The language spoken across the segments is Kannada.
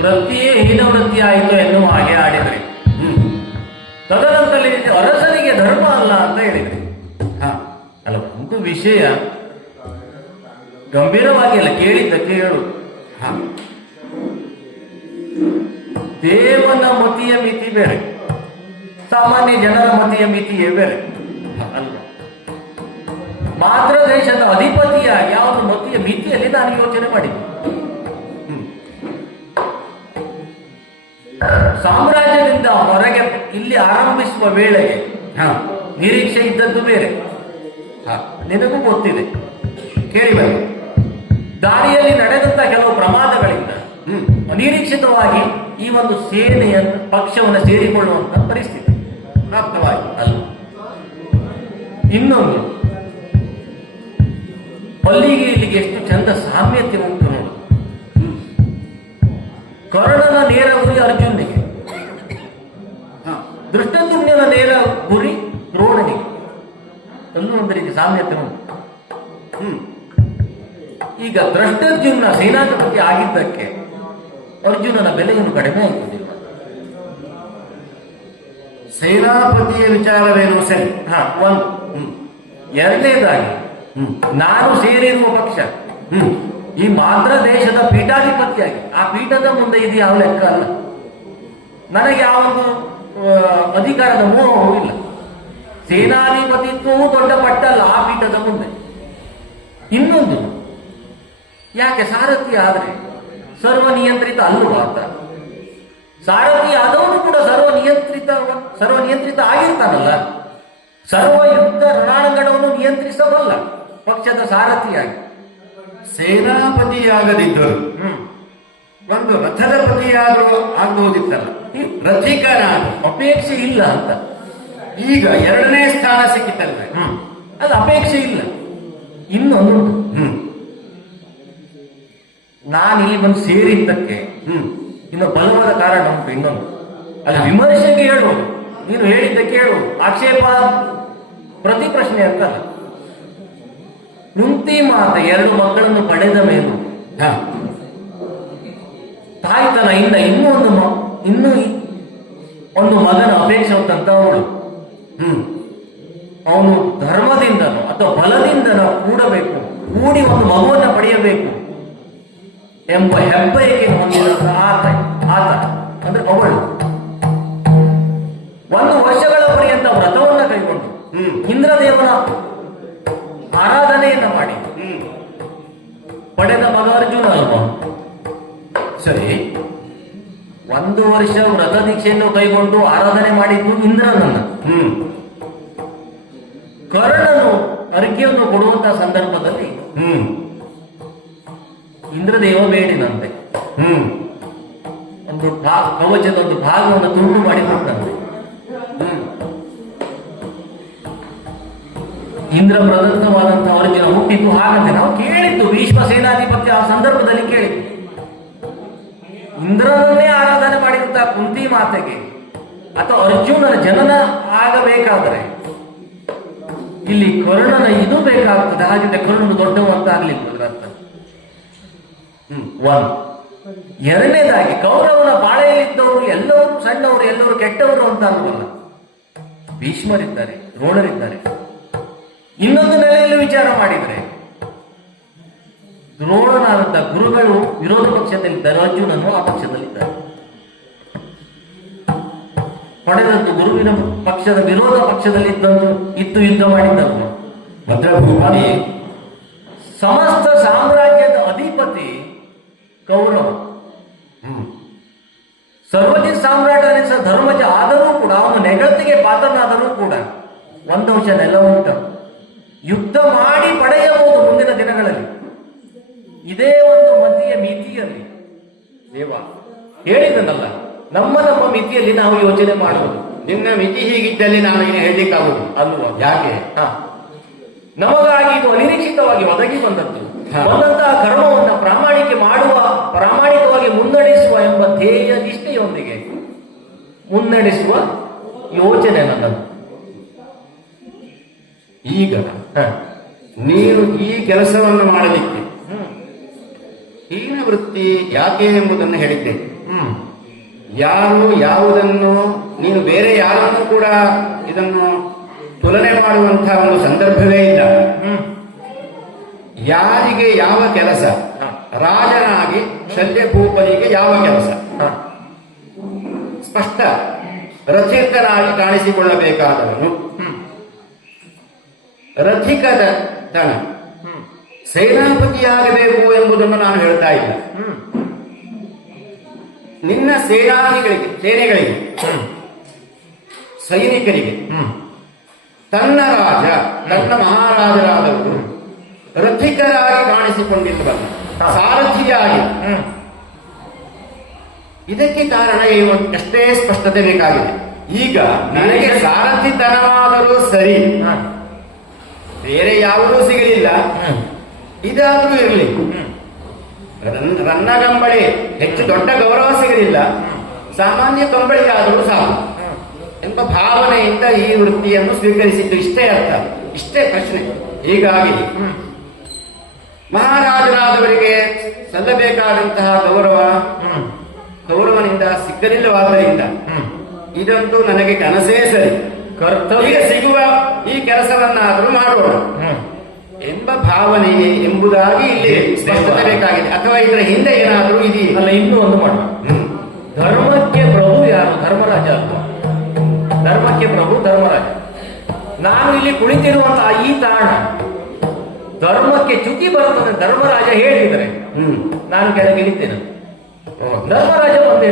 ವೃತ್ತಿಯೇ ಹೀನವೃತ್ತಿ ಆಯಿತು ಎನ್ನುವ ಹಾಗೆ ಆಡಿದ್ರಿ. ತದನಂತರ ಅರಸನಿಗೆ ಧರ್ಮ ಅಲ್ಲ ಅಂತ ಹೇಳಿದ್ರಿ. ಅಲ್ಲ, ಒಂದು ವಿಷಯ ಗಂಭೀರವಾಗಿ ಅಲ್ಲ, ಕೇಳಿದ್ದಕ್ಕೆ ಹೇಳು. ದೇವನ ಮತಿಯ ಮಿತಿ ಬೇರೆ, ಸಾಮಾನ್ಯ ಜನರ ಮತಿಯ ಮಿತಿಯೇ ಬೇರೆ ಅಲ್ಲ. ಮಾತ್ರ ದೇಶದ ಅಧಿಪತಿಯಾಗಿ ಅವನ ಮತಿಯ ಮಿತಿಯಲ್ಲಿ ನಾನು ಯೋಚನೆ ಮಾಡಿದ್ದೆ. ಸಾಮ್ರಾಜ್ಯದಿಂದ ಹೊರಗೆ ಇಲ್ಲಿ ಆರಂಭಿಸುವ ವೇಳೆಗೆ ನಿರೀಕ್ಷೆ ಇದ್ದದ್ದು ಬೇರೆ. ನಿನಗೂ ಗೊತ್ತಿದೆ, ಕೇಳಿಬಾರ. ದಾರಿಯಲ್ಲಿ ನಡೆದಂತ ಕೆಲವು ಪ್ರಮಾದಗಳಿಂದ ಅನಿರೀಕ್ಷಿತವಾಗಿ ಈ ಒಂದು ಸೇನೆಯನ್ನು ಪಕ್ಷವನ್ನು ಸೇರಿಕೊಳ್ಳುವಂತ ಪರಿಸ್ಥಿತಿ ಪ್ರಾಪ್ತವಾಯಿತು ಅಲ್ಲ. ಇನ್ನೊಂದು ಅಲ್ಲಿಗೆ ಇಲ್ಲಿಗೆ ಎಷ್ಟು ಚಂದ ಸಾಮ್ಯತೆ ಉಂಟು ನೋಡು. ಕರ್ಣನ ನೇರ ಗುರಿ ಅರ್ಜುನಿಗೆ, ದೃಷ್ಟದ್ಯುಮ್ನನ ನೇರ ಗುರಿ ದ್ರೋಣನಿಗೆ. ಅಲ್ಲೂ ಒಂದು ರೀತಿ ಸಾಮ್ಯತೆ ಉಂಟು. ಈಗ ದೃಷ್ಟದ್ಯುಮ್ನ ಸೇನಾಧಿಪತಿ ಆಗಿದ್ದಕ್ಕೆ ಅರ್ಜುನನ ಬೆಲೆಯನ್ನು ಕಡಿಮೆ ಆಗುವುದಿಲ್ಲ. ಸೇನಾಪತಿಯ ವಿಚಾರವೇನು ಸರಿ. ಒಂದು. ಎರಡನೇದಾಗಿ ನಾನು ಸೇರಿರುವ ಪಕ್ಷ ಈ ಮಾತ್ರ ದೇಶದ ಪೀಠಾಧಿಪತಿಯಾಗಿ ಆ ಪೀಠದ ಮುಂದೆ ಇದು ಯಾವ ಲೆಕ್ಕ ಅಲ್ಲ. ನನಗೆ ಯಾವೊಂದು ಅಧಿಕಾರದ ಮೋಹವೂ ಇಲ್ಲ. ಸೇನಾಧಿಪತಿತ್ವವೂ ದೊಡ್ಡ ಪಟ್ಟ ಅಲ್ಲ ಆ ಪೀಠದ ಮುಂದೆ. ಇನ್ನೊಂದು, ಯಾಕೆ ಸಾರಥಿ ಆದ್ರೆ ಸರ್ವನಿಯಂತ್ರಿತ ಅಲ್ಲವಾ ಅಂತ. ಸಾರಥಿ ಆದವನು ಕೂಡ ಸರ್ವನಿಯಂತ್ರಿತ ಆಗಿರ್ತಾನಲ್ಲ. ಸರ್ವ ಯುದ್ಧ ರಣಾಂಗಣವನ್ನು ನಿಯಂತ್ರಿಸಬಲ್ಲ ಪಕ್ಷದ ಸಾರಥಿಯಾಗಿ. ಸೇನಾಪತಿಯಾಗದಿದ್ದರು ಒಂದು ರಥದ ಪತಿಯಾದರೂ ಆಗಬಹುದಿತ್ತಲ್ಲ. ರಥಿಕನ ಅಪೇಕ್ಷೆ ಇಲ್ಲ ಅಂತ. ಈಗ ಎರಡನೇ ಸ್ಥಾನ ಸಿಕ್ಕಿತ್ತಲ್ಲ, ಅದು ಅಪೇಕ್ಷೆ ಇಲ್ಲ. ಇನ್ನೊಂದು, ನಾನು ಇಲ್ಲಿ ಬಂದು ಸೇರಿದ್ದಕ್ಕೆ ಇನ್ನು ಬಲವಾದ ಕಾರಣ ಉಂಟು. ಇನ್ನೊಂದು, ಅಲ್ಲಿ ವಿಮರ್ಶೆಗೆ ಹೇಳುವುದು, ನೀನು ಹೇಳಿದ್ದಕ್ಕೆ ಹೇಳುವುದು, ಆಕ್ಷೇಪ ಪ್ರತಿ ಪ್ರಶ್ನೆ ಅಂತಲ್ಲ. ಕುಂತಿ ಮಾತ 2 ಮಕ್ಕಳನ್ನು ಪಡೆದ ಮೇಲೂ ತಾಯ್ತನ ಇನ್ನೂ ಒಂದು ಮಗನ ಅಪೇಕ್ಷೆ ಉಂಟಂತ ಅವಳು. ಅವನು ಧರ್ಮದಿಂದನೋ ಅಥವಾ ಬಲದಿಂದನೋ ಕೂಡಿ ಒಂದು ಮಗುವನ್ನ ಪಡೆಯಬೇಕು ಎಂಬ ಹೆಬ್ಬಯಕೆ ಹೊಂದಿದ ಆತ ಅಂದ್ರೆ ಅವಳು 1 ವರ್ಷಗಳ ಪರ್ಯಂತ ವ್ರತವನ್ನ ಕೈಗೊಂಡು ಇಂದ್ರದೇವನ ಆರಾಧನೆಯನ್ನ ಮಾಡಿ ಪಡೆದ ಮಗ ಅರ್ಜುನ ಅಲ್ವಾ. ಸರಿ, 1 ವರ್ಷ ವ್ರತ ದೀಕ್ಷೆಯನ್ನು ಕೈಗೊಂಡು ಆರಾಧನೆ ಮಾಡಿದ್ದು ಇಂದ್ರನನ್ನ. ಕರ್ಣನು ಅರಿಕೆಯನ್ನು ಕೊಡುವಂತಹ ಸಂದರ್ಭದಲ್ಲಿ ಇಂದ್ರದೇವ ಬೇಡಿನಂತೆ ಒಂದು ಕವಚದ ಒಂದು ಭಾಗವನ್ನು ತುಂಡು ಮಾಡಿಕೊಟ್ಟಂತೆ. ಇಂದ್ರ ಪ್ರದತ್ತವಾದಂತಹ ಅರ್ಜುನ ಹುಟ್ಟಿದ್ದು ಹಾಗಂತೆ ನಾವು ಕೇಳಿದ್ದು. ಭೀಷ್ಮ ಸೇನಾಧಿಪತಿ ಆ ಸಂದರ್ಭದಲ್ಲಿ ಕೇಳಿದ್ದು. ಇಂದ್ರನನ್ನೇ ಆರಾಧನೆ ಮಾಡಿದಂತಹ ಕುಂತಿ ಮಾತೆಗೆ ಅಥವಾ ಅರ್ಜುನನ ಜನನ ಆಗಬೇಕಾದರೆ ಇಲ್ಲಿ ಕರ್ಣನ ಇದು ಬೇಕಾಗ್ತದೆ. ಹಾಗಿದ್ರೆ ಕರ್ಣನು ದೊಡ್ಡವ ಅಂತ ಆಗ್ಲಿಲ್ಲ ಅರ್ಥ. ಎರಡನೇದಾಗಿ ಕೌರವನ ಪಾಳೆಯಲ್ಲಿದ್ದವರು ಎಲ್ಲರೂ ಸಣ್ಣವರು, ಎಲ್ಲರೂ ಕೆಟ್ಟವರು ಅಂತ ಅಲ್ವಲ್ಲ. ಭೀಷ್ಮರಿದ್ದಾರೆ, ದ್ರೋಣರಿದ್ದಾರೆ. ಇನ್ನೊಂದು ನೆಲೆಯಲ್ಲಿ ವಿಚಾರ ಮಾಡಿದರೆ ದ್ರೋಣನಾದಂತ ಗುರುಗಳು ವಿರೋಧ ಪಕ್ಷದಲ್ಲಿದ್ದಾರೆ, ಅರ್ಜುನನು ಆ ಪಕ್ಷದಲ್ಲಿದ್ದಾರೆ. ಪಡೆದದ್ದು ಗುರುವಿನ ಪಕ್ಷದ ವಿರೋಧ ಪಕ್ಷದಲ್ಲಿದ್ದು ಯುದ್ಧ ಮಾಡಿದ್ದನು. ಭದ್ರಭೂಮಿ ಸಮಸ್ತ ಸಾಮ್ರಾಜ್ಯದ ಅಧಿಪತಿ ಕೌರವ. ಸರ್ವಜಿತ್ ಸಾಮ್ರಾಟ ಅನಿಸ ಧರ್ಮಜ ಆದರೂ ಕೂಡ, ಅವನು ನೆಗಳತಿಗೆ ಪಾತ್ರನಾದರೂ ಕೂಡ ಒಂದಂಶ ನೆಲ ಉಂಟು. ಯುದ್ಧ ಮಾಡಿ ಪಡೆಯಬಹುದು ಮುಂದಿನ ದಿನಗಳಲ್ಲಿ. ಇದೇ ಒಂದು ಮಧ್ಯೆ ಮಿತಿಯಲ್ಲಿ ದೇವ ಹೇಳಿದನಲ್ಲ, ನಮ್ಮ ಮಿತಿಯಲ್ಲಿ ನಾವು ಯೋಚನೆ ಮಾಡುವುದು. ನಿನ್ನ ಮಿತಿ ಹೀಗಿದ್ದಲ್ಲಿ ನಾನು ಏನು ಹೇಳಲಿಕ್ಕಾಗುವುದು ಅಲ್ವಾ? ಯಾಕೆ? ನಮಗಾಗಿ ಇದು ಅನಿರೀಕ್ಷಿತವಾಗಿ ಒದಗಿ ಬಂದಂತಹ ಕರ್ಮವನ್ನು ಪ್ರಾಮಾಣಿಕವಾಗಿ ಮುನ್ನಡೆಸುವ ಎಂಬ ಧ್ಯೇಯ ನಿಷ್ಠೆಯೊಂದಿಗೆ ಮುನ್ನಡೆಸುವ ಯೋಚನೆ ನನ್ನದು. ಈಗ ನೀನು ಈ ಕೆಲಸವನ್ನು ಮಾಡಲಿಕ್ಕೆ ಹೀನ ವೃತ್ತಿ ಯಾಕೆ ಎಂಬುದನ್ನು ಹೇಳಿದ್ದೆ. ಯಾರು ಯಾವುದನ್ನು ನೀನು ಬೇರೆ ಯಾರನ್ನು ಕೂಡ ಇದನ್ನು ತುಲನೆ ಮಾಡುವಂತಹ ಒಂದು ಸಂದರ್ಭವೇ ಇಲ್ಲ. ಯಾರಿಗೆ ಯಾವ ಕೆಲಸ, ರಾಜನಾಗಿ ಶಲ್ಯಭೂಪನಿಗೆ ಯಾವ ಕೆಲಸ ಸ್ಪಷ್ಟ. ರಥಿಕನಾಗಿ ಕಾಣಿಸಿಕೊಳ್ಳಬೇಕಾದವನು ರಥಿಕದ ತನ ಸೇನಾಪತಿಯಾಗಬೇಕು ಎಂಬುದನ್ನು ನಾನು ಹೇಳ್ತಾ ಇಲ್ಲ. ನಿನ್ನ ಸೇನೆಗಳಿಗೆ ಸೈನಿಕರಿಗೆ ತನ್ನ ರಾಜ, ತನ್ನ ಮಹಾರಾಜರಾದವರು ರಥಿಕರಾಗಿ ಕಾಣಿಸಿಕೊಂಡಿರುವಲ್ಲ, ಸಾರಥಿಯಾಗಿ. ಇದಕ್ಕೆ ಕಾರಣ ಏನು ಎಷ್ಟೇ ಸ್ಪಷ್ಟತೆ ಬೇಕಾಗಿದೆ. ಈಗ ನನಗೆ ಸಾರಥಿತನವಾದರೂ ಸರಿ, ಬೇರೆ ಯಾವುದೂ ಸಿಗಲಿಲ್ಲ, ಇದಾದ್ರೂ ಇರಲಿ. ರನ್ನ ಕಂಬಳಿ ಹೆಚ್ಚು ದೊಡ್ಡ ಗೌರವ ಸಿಗಲಿಲ್ಲ, ಸಾಮಾನ್ಯ ಕಂಬಳಿಗೆ ಆದರೂ ಸಾಕು ಎಂಬ ಭಾವನೆಯಿಂದ ಈ ವೃತ್ತಿಯನ್ನು ಸ್ವೀಕರಿಸಿದ್ದು. ಇಷ್ಟೇ ಅರ್ಥ, ಇಷ್ಟೇ ಪ್ರಶ್ನೆ. ಹೀಗಾಗಿ ಮಹಾರಾಜರಾದವರಿಗೆ ಸಲ್ಲಬೇಕಾದಂತಹ ಗೌರವನಿಂದ ಸಿಕ್ಕಲಿಲ್ಲವಾದ್ದರಿಂದ ಇದಂತೂ ನನಗೆ ಕನಸೇ ಸರಿ, ಕರ್ತವ್ಯ ಸಿಗುವ ಈ ಕೆಲಸವನ್ನಾದರೂ ಮಾಡೋಣ ಎಂಬ ಭಾವನೆಯೇ ಎಂಬುದಾಗಿ ಇಲ್ಲಿ ಸ್ಪಷ್ಟಪಡಿಸಬೇಕಾಗಿದೆ. ಅಥವಾ ಇದರ ಹಿಂದೆ ಏನಾದರೂ ಇದೆಯೇ? ಅಲ್ಲ, ಇನ್ನೂ ಒಂದು ಮಾಡೋಣ. ಧರ್ಮಕ್ಕೆ ಪ್ರಭು ಯಾರು? ಧರ್ಮರಾಜ ಅಲ್ವಾ? ಧರ್ಮಕ್ಕೆ ಪ್ರಭು ಧರ್ಮರಾಜ. ನಾನು ಇಲ್ಲಿ ಕುಳಿತಿರುವಂತಹ ಈ ತಾಣ ಧರ್ಮಕ್ಕೆ ಚ್ಯುತಿ ಬರುತ್ತದೆ ಧರ್ಮರಾಜ ಹೇಳಿದರೆ ನಾನು ಕೆಳಗೆ ಇಳಿತೇನೆ. ಧರ್ಮರಾಜ ಒಂದೇ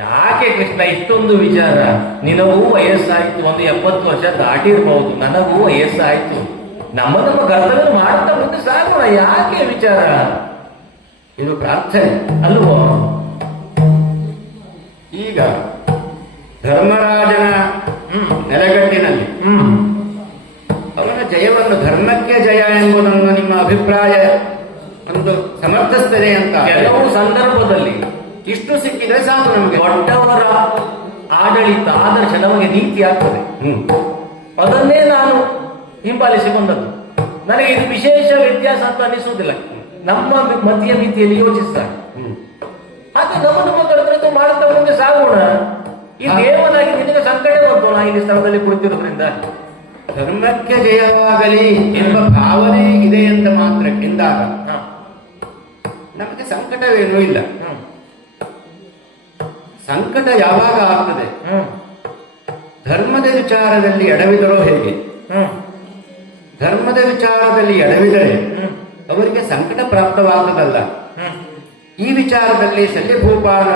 ಯಾಕೆ ಕೃಷ್ಣ ಇಷ್ಟೊಂದು ವಿಚಾರ? ನಿನಗೂ ವಯಸ್ಸಾಯ್ತು, ಒಂದು 70 ವರ್ಷ ದಾಟಿರ್ಬಹುದು, ನನಗೂ ವಯಸ್ಸಾಯ್ತು, ನಮ್ಮ ಕರ್ತವ್ಯ ಮಾಡ್ತಾ ಮುಂದೆ ಸಾಗೋಣ, ಯಾಕೆ ವಿಚಾರ? ಇದು ಪ್ರಾರ್ಥನೆ ಅಲ್ವೋ? ಈಗ ಧರ್ಮರಾಜನ ನೆಲೆಗಟ್ಟಿನಲ್ಲಿ ಅವನ ಜಯವನ್ನು ಧರ್ಮಕ್ಕೆ ಜಯ ಎಂಬುದನ್ನು ನಿಮ್ಮ ಅಭಿಪ್ರಾಯ ಒಂದು ಸಮರ್ಥಿಸ್ತದೆ ಅಂತ. ಕೆಲವು ಸಂದರ್ಭದಲ್ಲಿ ಇಷ್ಟು ಸಿಕ್ಕಿದ್ರೆ ಸಾಕು ನಮಗೆ. ದೊಡ್ಡವರ ಆಡಳಿತ ಆದರ್ಶ ನಮಗೆ ನೀತಿ ಆಗ್ತದೆ, ಅದನ್ನೇ ನಾನು ಹಿಂಬಾಲಿಸಿ ಬಂದದ್ದು. ನನಗೆ ಇದು ವಿಶೇಷ ವ್ಯತ್ಯಾಸ ಅಂತ ಅನಿಸುವುದಿಲ್ಲ. ನಮ್ಮ ಮಧ್ಯ ಮಿತಿಯಲ್ಲಿ ಯೋಚಿಸ್ತಾರೆ, ಹಾಗೆ ನಮ್ಮ ಕರ್ತವ್ಯ ಮಾಡುತ್ತಾ ಮುಂದೆ ಸಾಗೋಣ. ಈ ದೇವನಾಗಿ ನಿನಗೆ ಸಂಕಟ ಬಂತು ನಾ ಇಲ್ಲಿ ಸ್ಥಳದಲ್ಲಿ ಕುಳಿತಿರೋದ್ರಿಂದ. ಧರ್ಮಕ್ಕೆ ಜಯವಾಗಲಿ ಎಂಬ ಭಾವನೆ ಇದೆ ಅಂತ ಮಾತ್ರಕ್ಕಿಂದಾಗ ನಮಗೆ ಸಂಕಟವೇನೂ ಇಲ್ಲ. ಸಂಕಟ ಯಾವಾಗ ಆಗ್ತದೆ? ಧರ್ಮದ ವಿಚಾರದಲ್ಲಿ ಎಡವಿದರೋ ಹೇಗೆ? ಧರ್ಮದ ವಿಚಾರದಲ್ಲಿ ಎಡವಿದರೆ ಅವರಿಗೆ ಸಂಕಟ ಪ್ರಾಪ್ತವಾಗುವುದಲ್ಲ. ಈ ವಿಚಾರದಲ್ಲಿ ಶಲ್ಯಭೂಪಾಲ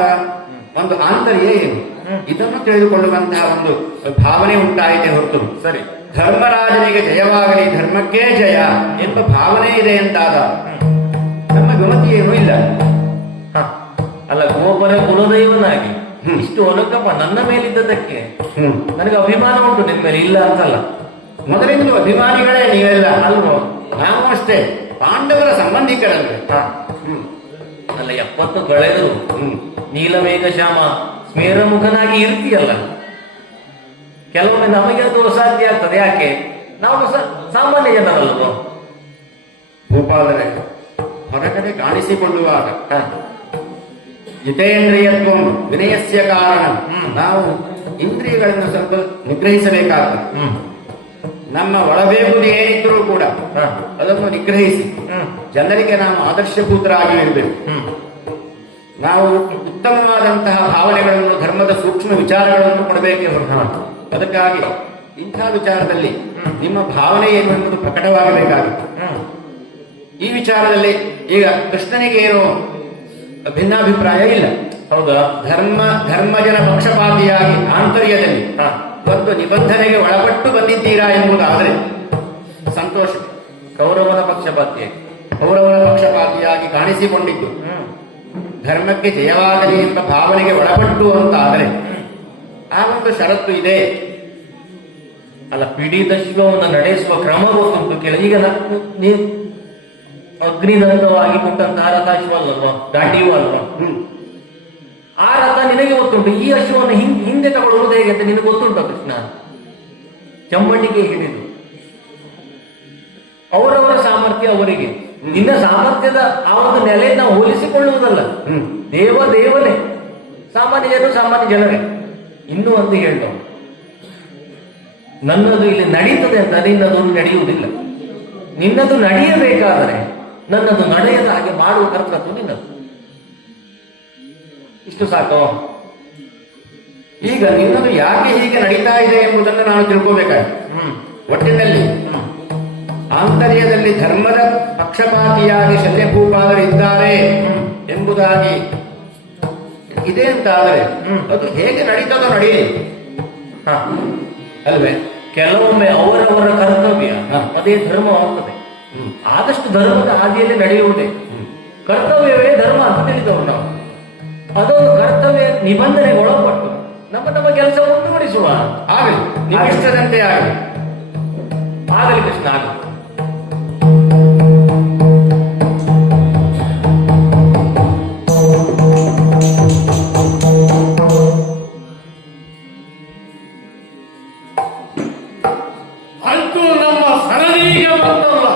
ಒಂದು ಆಂತರ್ಯ ಏನು ಇದನ್ನು ತಿಳಿದುಕೊಳ್ಳುವಂತಹ ಒಂದು ಭಾವನೆ ಉಂಟಾಯಿತೆ ಹೊರತು ಸರಿ ಧರ್ಮರಾಜನಿಗೆ ಜಯವಾಗಲಿ, ಧರ್ಮಕ್ಕೇ ಜಯ ಎಂಬ ಭಾವನೆ ಇದೆ ಅಂತಾದ ನಮ್ಮ ವಿಮತಿ ಏನೂ ಇಲ್ಲ. ಅಲ್ಲ, ಗೋಪರ ಕುಲದೈವನಾಗಿ ಇಷ್ಟು ಹೊಲಕಪ್ಪ ನನ್ನ ಮೇಲಿದ್ದದಕ್ಕೆ ನನಗೆ ಅಭಿಮಾನ ಉಂಟು, ನಿನ್ ಮೇಲೆ ಇಲ್ಲ ಅಂತಲ್ಲ. ಮೊದಲಿಂದಲೂ ಅಭಿಮಾನಿಗಳೇ ನೀವೆಲ್ಲ ಅಲ್ವೋ? ನಾವು ಅಷ್ಟೇ, ಪಾಂಡವರ ಸಂಬಂಧಿಕರಲ್ವೇ? ಅಲ್ಲ, 70 ಕಳೆದು ನೀಲಮೇಘ ಶ್ಯಾಮ ಸ್ಮೇರಮುಖನಾಗಿ ಇರ್ತೀಯಲ್ಲ, ಕೆಲವೊಮ್ಮೆ ನಮಗೆ ಅದು ಅಸಾಧ್ಯ ಆಗ್ತದೆ. ಯಾಕೆ? ನಾವು ಸಾಮಾನ್ಯ ಜನರಲ್ವ? ಭೂಪಾಲರೇ, ಹೊರಗಡೆ ಕಾಣಿಸಿಕೊಳ್ಳುವಾಗ ಜಿತೇಂದ್ರಿಯತ್ವ ವಿನಯಸ್ಯ ಕಾರಣ ನಾವು ಇಂದ್ರಿಯಗಳನ್ನು ಸ್ವಲ್ಪ ನಿಗ್ರಹಿಸಬೇಕಾಗ್ತದೆ. ನಮ್ಮ ಒಳಬೇಗುದು ಏನಿದ್ರೂ ಕೂಡ ಅದನ್ನು ನಿಗ್ರಹಿಸಿ ಜನರಿಗೆ ನಾವು ಆದರ್ಶಭೂತರಾಗಿ ಇರಬೇಕು. ನಾವು ಉತ್ತಮವಾದಂತಹ ಭಾವನೆಗಳನ್ನು, ಧರ್ಮದ ಸೂಕ್ಷ್ಮ ವಿಚಾರಗಳನ್ನು ಕೊಡಬೇಕೇ ಹೊರತು ಅದಕ್ಕಾಗಿ ಇಂಥ ವಿಚಾರದಲ್ಲಿ ನಿಮ್ಮ ಭಾವನೆ ಏನು ಎಂಬುದು ಪ್ರಕಟವಾಗಬೇಕಾಗಿತ್ತು. ಈ ವಿಚಾರದಲ್ಲಿ ಈಗ ಕೃಷ್ಣನಿಗೆ ಏನು ಭಿನ್ನಾಭಿಪ್ರಾಯ ಇಲ್ಲ. ಹೌದಾ? ಧರ್ಮಜನ ಪಕ್ಷಪಾತಿಯಾಗಿ ಆಂತರ್ಯದಲ್ಲಿ ಒಂದು ನಿಬಂಧನೆಗೆ ಒಳಪಟ್ಟು ಬಂದಿದ್ದೀರಾ ಎಂಬುದಾದರೆ ಸಂತೋಷ. ಕೌರವನ ಪಕ್ಷಪಾತಿಯಾಗಿ ಕಾಣಿಸಿಕೊಂಡಿದ್ದು ಧರ್ಮಕ್ಕೆ ಜಯವಾಗಲಿ ಎಂಬ ಭಾವನೆಗೆ ಒಳಪಟ್ಟು ಅಂತ ಆದರೆ ಆ ಒಂದು ಷರತ್ತು ಇದೆ. ಅಲ್ಲ, ಪಿಡಿದಶಕವನ್ನು ನಡೆಸುವ ಕ್ರಮ ಗೊತ್ತುಂಟು. ಈಗ ಅಗ್ನಿದಂತವಾಗಿ ಕೊಟ್ಟಂತಹ ರಥ ಅಶ್ವ ಅಲ್ವಾ, ದಾಟಿಯೂ ಅಲ್ವಾ? ಆ ರಥ ನಿನಗೆ ಗೊತ್ತುಂಟು. ಈ ಅಶ್ವವನ್ನು ಹಿಂದೆ ತಗೊಳ್ಳುವುದು ಹೇಗೆ ಅಂತ ನಿನಗೆ ಗೊತ್ತುಂಟು ಕೃಷ್ಣ. ಚಮ್ಮಣ್ಣಿಗೆ ಹಿಡಿದು ಅವರವರ ಸಾಮರ್ಥ್ಯ ಅವರಿಗೆ, ನಿನ್ನ ಸಾಮರ್ಥ್ಯದ ಆ ಒಂದು ನೆಲೆಯನ್ನು ಹೋಲಿಸಿಕೊಳ್ಳುವುದಲ್ಲ. ದೇವನೇ, ಸಾಮಾನ್ಯ ಜನರೇ. ಇನ್ನೂ ಒಂದು ಹೇಳು, ನನ್ನದು ಇಲ್ಲಿ ನಡೀತದೆ ಅಂತ ನಿನ್ನದೊಂದು ನಡೆಯುವುದಿಲ್ಲ. ನಿನ್ನದು ನಡೆಯಬೇಕಾದರೆ ನನ್ನದು ನಡೆಯದ ಹಾಗೆ ಮಾಡುವ ಕರ್ತವ್ಯ ನಿನ್ನದು. ಇಷ್ಟು ಸಾಕು. ಈಗ ನಿನ್ನದು ಯಾಕೆ ಹೀಗೆ ನಡೀತಾ ಇದೆ ಎಂಬುದನ್ನು ನಾನು ತಿಳ್ಕೋಬೇಕಾಗಿದೆ. ಒಟ್ಟಿನಲ್ಲಿ ಆಂತರ್ಯದಲ್ಲಿ ಧರ್ಮದ ಪಕ್ಷಪಾತಿಯಾಗಿ ಶಲ್ಯಭೂಪಾಲರಿದ್ದಾರೆ ಎಂಬುದಾಗಿ ಇದೆ ಅಂತಾದರೆ ಅದು ಹೇಗೆ ನಡೀತದೋ ನಡೆಯಲಿ ಅಲ್ವೇ? ಕೆಲವೊಮ್ಮೆ ಅವರವರ ಕರ್ತವ್ಯ ಅದೇ ಧರ್ಮವಾಗ್ತದೆ. ಆದಷ್ಟು ಧರ್ಮದ ಹಾದಿಯಲ್ಲಿ ನಡೆಯುವುದೇ ಕರ್ತವ್ಯವೇ ಧರ್ಮ ಅಂತ ತಿಳಿದವರು ನಾವು. ಅದೊಂದು ಕರ್ತವ್ಯ ನಿಬಂಧನೆಗೆ ಒಳಪಟ್ಟು ನಮ್ಮ ಕೆಲಸ ಮುಂದುವರಿಸುವ. ಆಗಲಿ, ನಿಮ್ಮ ಇಷ್ಟದಂತೆ ಆಗಲಿ. ಆಗಲಿ ಕೃಷ್ಣ ಆಗಲಿ. ಅಂತೂ ನಮ್ಮ ಸರದಿಗೆ ಬಂದಲ್ಲ